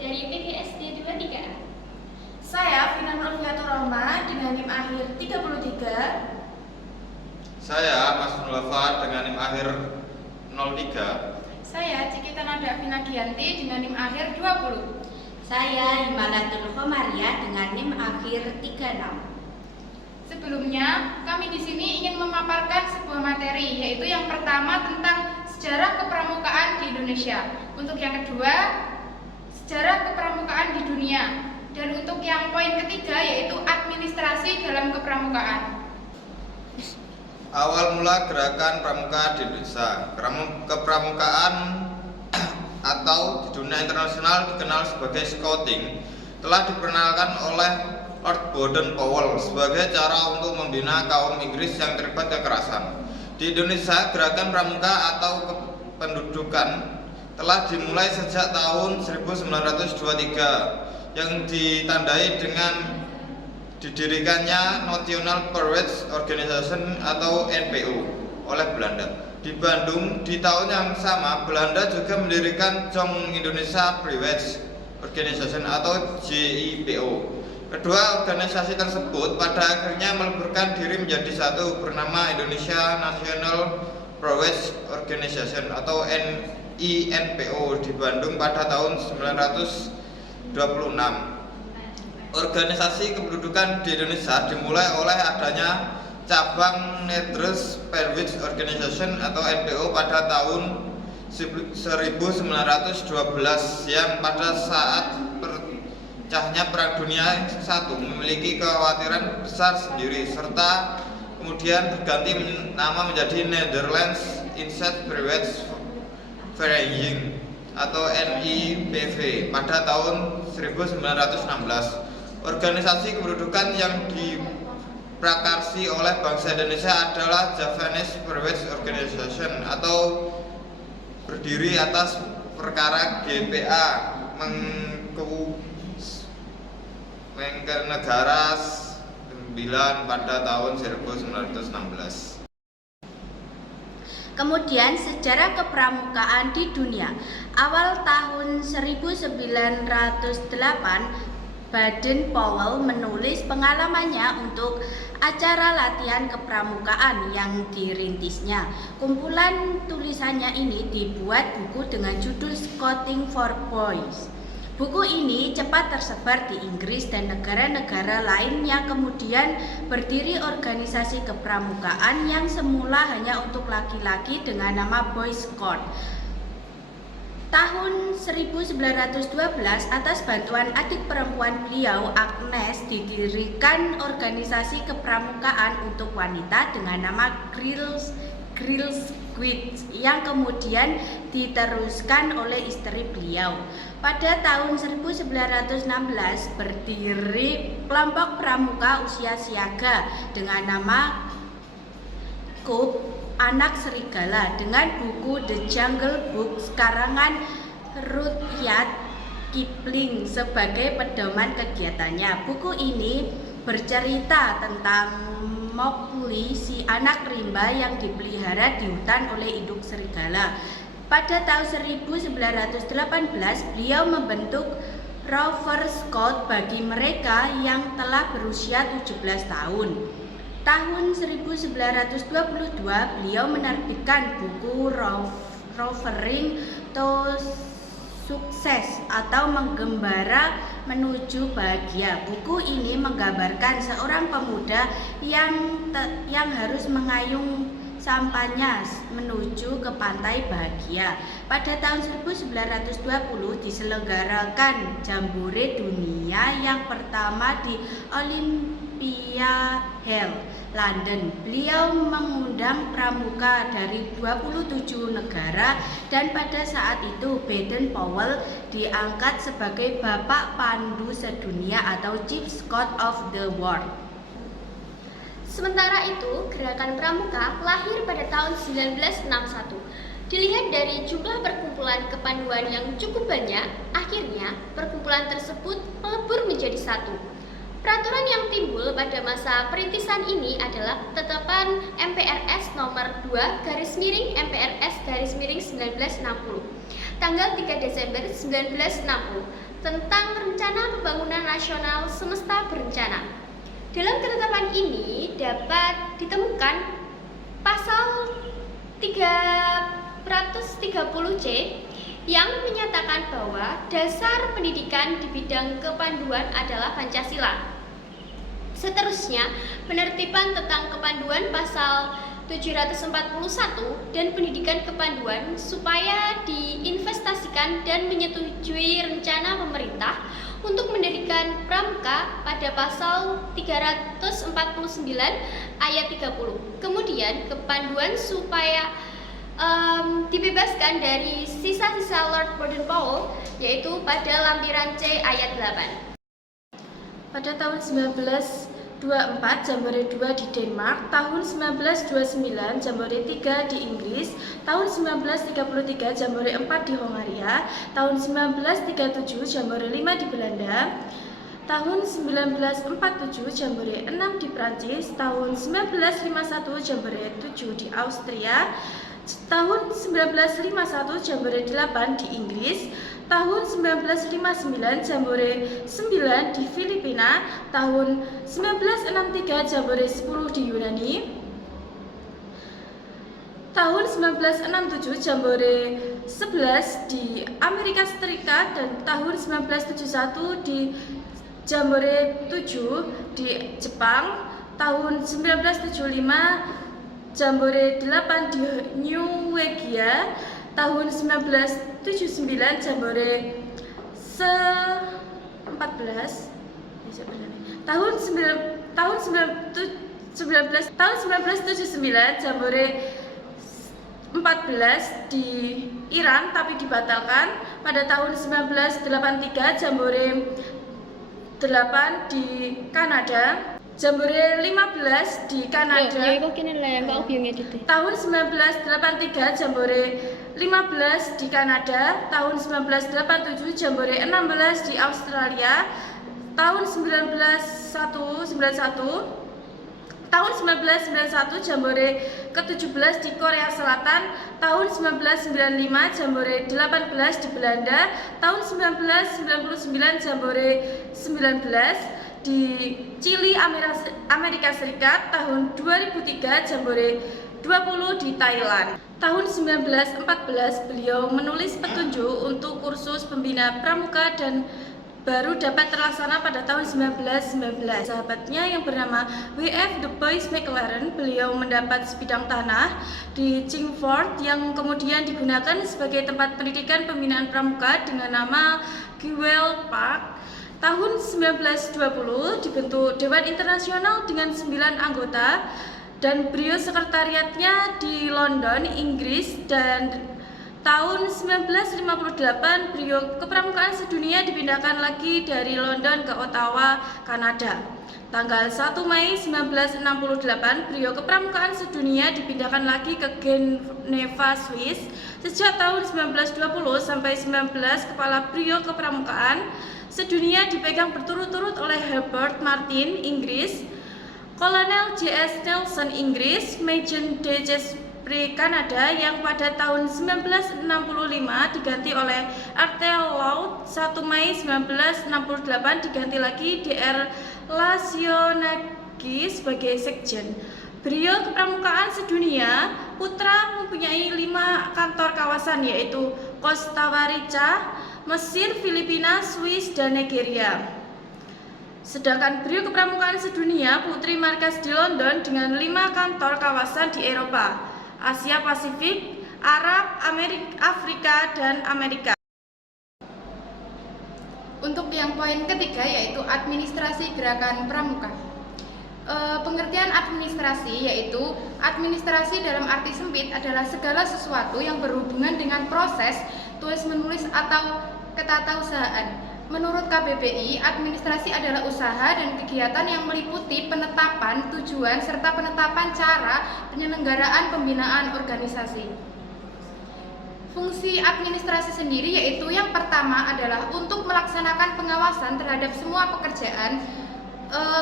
dari PGSD 23A. Saya Vina Nurfiatur Roma dengan NIM akhir 33. Saya Mas Nulafa dengan NIM akhir 03. Saya Cikita Nada Vina Gianti dengan NIM akhir 20. Saya Himalatul Khomaria dengan NIM akhir 36. Sebelumnya, kami di sini ingin memaparkan sebuah materi, yaitu yang pertama tentang sejarah kepramukaan di Indonesia. Untuk yang kedua, sejarah kepramukaan di dunia. Dan untuk yang poin ketiga, yaitu administrasi dalam kepramukaan. Awal mula gerakan pramuka di Indonesia. Kepramukaan atau di dunia internasional dikenal sebagai Scouting telah diperkenalkan oleh Lord Baden-Powell sebagai cara untuk membina kaum Inggris yang terlibat kekerasan. Di Indonesia, gerakan pramuka atau kependudukan telah dimulai sejak tahun 1923 yang ditandai dengan didirikannya National Parade Organization atau NPO oleh Belanda. Di Bandung, di tahun yang sama, Belanda juga mendirikan Jong Indonesia Privilege Organization atau JIPO. Kedua organisasi tersebut pada akhirnya meleburkan diri menjadi satu bernama Indonesia National Privilege Organization atau INPO di Bandung pada tahun 1926. Organisasi kependudukan di Indonesia dimulai oleh adanya cabang Netherlands Privilege Organization atau NPO pada tahun 1912 yang pada saat pecahnya Perang Dunia I memiliki kekhawatiran besar sendiri serta kemudian berganti nama menjadi Netherlands Inset Privilege Vereniging atau NIPV pada tahun 1916. Organisasi kependudukan yang diprakarsi oleh bangsa Indonesia adalah Javanese Privilege Organization atau berdiri atas perkara GPA Negara 9 pada tahun 1916. Kemudian sejarah kepramukaan di dunia. Awal tahun 1908, Baden-Powell menulis pengalamannya untuk acara latihan kepramukaan yang dirintisnya. Kumpulan tulisannya ini dibuat buku dengan judul Scouting for Boys. Buku ini cepat tersebar di Inggris dan negara-negara lain yang kemudian berdiri organisasi kepramukaan yang semula hanya untuk laki-laki dengan nama Boy Scout. Tahun 1912 atas bantuan adik perempuan beliau, Agnes, didirikan organisasi kepramukaan untuk wanita dengan nama Girls Guides yang kemudian diteruskan oleh istri beliau. Pada tahun 1916 berdiri kelompok pramuka usia siaga dengan nama Cub Anak Serigala dengan buku The Jungle Book karangan Rudyard Kipling sebagai pedoman kegiatannya. Buku ini bercerita tentang Mowgli, si anak rimba yang dipelihara di hutan oleh induk serigala. Pada tahun 1918 beliau membentuk Rover Scout bagi mereka yang telah berusia 17 tahun. Tahun 1922 beliau menerbitkan buku Rovering to Success atau Menggembara Menuju Bahagia. Buku ini menggambarkan seorang pemuda yang harus mengayung sampahnya menuju ke pantai bahagia. Pada tahun 1920 diselenggarakan Jambore Dunia yang pertama di Olympia Hall, London. Beliau mengundang pramuka dari 27 negara dan pada saat itu Baden-Powell diangkat sebagai Bapak Pandu Sedunia atau Chief Scout of the World. Sementara itu, gerakan pramuka lahir pada tahun 1961. Dilihat dari jumlah perkumpulan kepanduan yang cukup banyak, akhirnya perkumpulan tersebut melebur menjadi satu. Peraturan yang timbul pada masa perintisan ini adalah Tetapan MPRS nomor 2/MPRS/1960 tanggal 3 Desember 1960 tentang Rencana Pembangunan Nasional Semesta Berencana. Dalam ketetapan ini dapat ditemukan pasal 330C yang menyatakan bahwa dasar pendidikan di bidang kepanduan adalah Pancasila. Seterusnya, penertiban tentang kepanduan pasal 741 dan pendidikan kepanduan supaya diinvestasikan dan menyetujui rencana pemerintah untuk mendirikan pramuka pada pasal 349 ayat 30. Kemudian kepanduan supaya dibebaskan dari sisa-sisa Lord Baden-Powell, yaitu pada lampiran C ayat 8. Pada tahun 1924 Jambore 2 di Denmark, tahun 1929 Jambore 3 di Inggris, tahun 1933 Jambore 4 di Hongaria, tahun 1937 Jambore 5 di Belanda, tahun 1947 Jambore 6 di Prancis, tahun 1951 Jambore 7 di Austria, tahun 1951 Jambore 8 di Inggris, tahun 1959 Jambore 9 di Filipina, tahun 1963 Jambore 10 di Yunani, tahun 1967 Jambore 11 di Amerika Serikat, dan tahun 1971 di Jambore 7 di Jepang, tahun 1975 Jambore 8 di Norwegia, tahun 1979 Jambore 14 tahun 1979 Jambore 14 di Iran tapi dibatalkan. Pada tahun 1983 Jambore 8 di Kanada, Jambore 15 di Kanada. Tahun 1983 Jambore 15 di Kanada, tahun 1987 Jambore 16 di Australia, tahun 1991 Jambore ke-17 di Korea Selatan, tahun 1995 Jambore 18 di Belanda, tahun 1999 Jambore 19 di Chili, Amerika Serikat, tahun 2003 Jambore 20 di Thailand. Tahun 1914 beliau menulis petunjuk untuk kursus pembina pramuka dan baru dapat terlaksana pada tahun 1919. Sahabatnya yang bernama W.F. Du Bois McLaren, beliau mendapat sebidang tanah di Chingford yang kemudian digunakan sebagai tempat pendidikan pembinaan pramuka dengan nama Gewell Park. Tahun 1920 dibentuk Dewan Internasional dengan 9 anggota dan beliau sekretariatnya di London, Inggris, dan tahun 1958 beliau kepramukaan sedunia dipindahkan lagi dari London ke Ottawa, Kanada. Tanggal 1 Mei 1968 beliau kepramukaan sedunia dipindahkan lagi ke Geneva, Swiss. Sejak tahun 1920 sampai 19 kepala beliau kepramukaan sedunia dipegang berturut-turut oleh Herbert Martin, Inggris, Kolonel J.S. Nelson, Inggris, Major D.J. Kanada yang pada tahun 1965 diganti oleh Arthur Laud. 1 Mei 1968 diganti lagi Dr. Lasionagi sebagai sekjen. Beliau kepramukaan sedunia putra mempunyai 5 kantor kawasan, yaitu Costa Rica, Mesir, Filipina, Swiss, dan Nigeria. Sedangkan beliau kepramukaan sedunia putri markas di London dengan 5 kantor kawasan di Eropa, Asia Pasifik, Arab, Afrika, dan Amerika. Untuk yang poin ketiga yaitu administrasi gerakan pramuka. Pengertian administrasi yaitu administrasi dalam arti sempit adalah segala sesuatu yang berhubungan dengan proses tulis-menulis atau ketatausahaan. Menurut KBBI, administrasi adalah usaha dan kegiatan yang meliputi penetapan tujuan serta penetapan cara penyelenggaraan pembinaan organisasi. Fungsi administrasi sendiri yaitu yang pertama adalah untuk melaksanakan pengawasan terhadap semua pekerjaan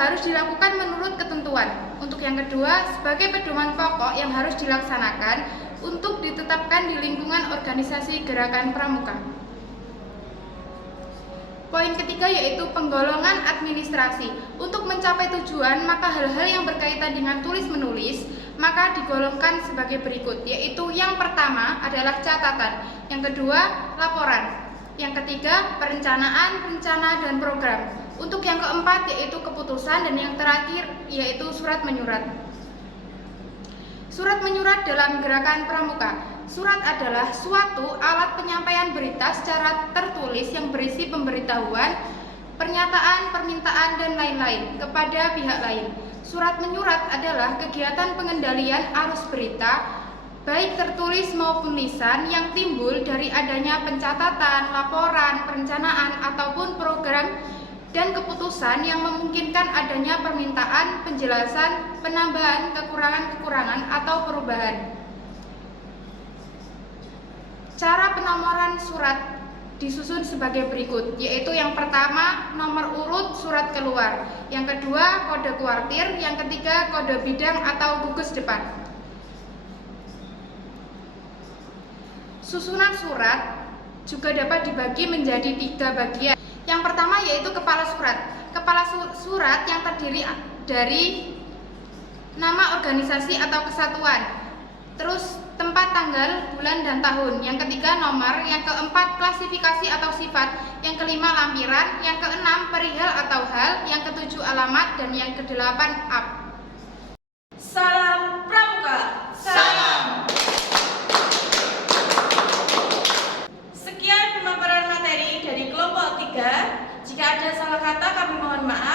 harus dilakukan menurut ketentuan. Untuk yang kedua, sebagai pedoman pokok yang harus dilaksanakan untuk ditetapkan di lingkungan organisasi gerakan pramuka. Poin ketiga yaitu penggolongan administrasi. Untuk mencapai tujuan, maka hal-hal yang berkaitan dengan tulis-menulis maka digolongkan sebagai berikut, yaitu yang pertama adalah catatan, yang kedua laporan, yang ketiga perencanaan, rencana, dan program. Untuk yang keempat yaitu keputusan, dan yang terakhir yaitu surat menyurat. Surat menyurat dalam gerakan pramuka. Surat adalah suatu alat penyampaian berita secara tertulis yang berisi pemberitahuan, pernyataan, permintaan, dan lain-lain kepada pihak lain. Surat menyurat adalah kegiatan pengendalian arus berita, baik tertulis maupun lisan, yang timbul dari adanya pencatatan, laporan, perencanaan, ataupun program dan keputusan yang memungkinkan adanya permintaan, penjelasan, penambahan, kekurangan-kekurangan, atau perubahan. Cara penomoran surat disusun sebagai berikut, yaitu yang pertama nomor urut surat keluar, yang kedua kode kuartir, yang ketiga kode bidang atau gugus depan. Susunan surat juga dapat dibagi menjadi 3 bagian. Yang pertama yaitu kepala surat. Kepala surat yang terdiri dari nama organisasi atau kesatuan, terus tempat, tanggal, bulan, dan tahun. Yang ketiga nomor, yang keempat klasifikasi atau sifat, yang kelima lampiran, yang keenam perihal atau hal, yang ketujuh alamat, dan yang kedelapan up. Salam Pramuka. Salam. Sekian pemaparan materi dari kelompok 3. Jika ada salah kata kami mohon maaf.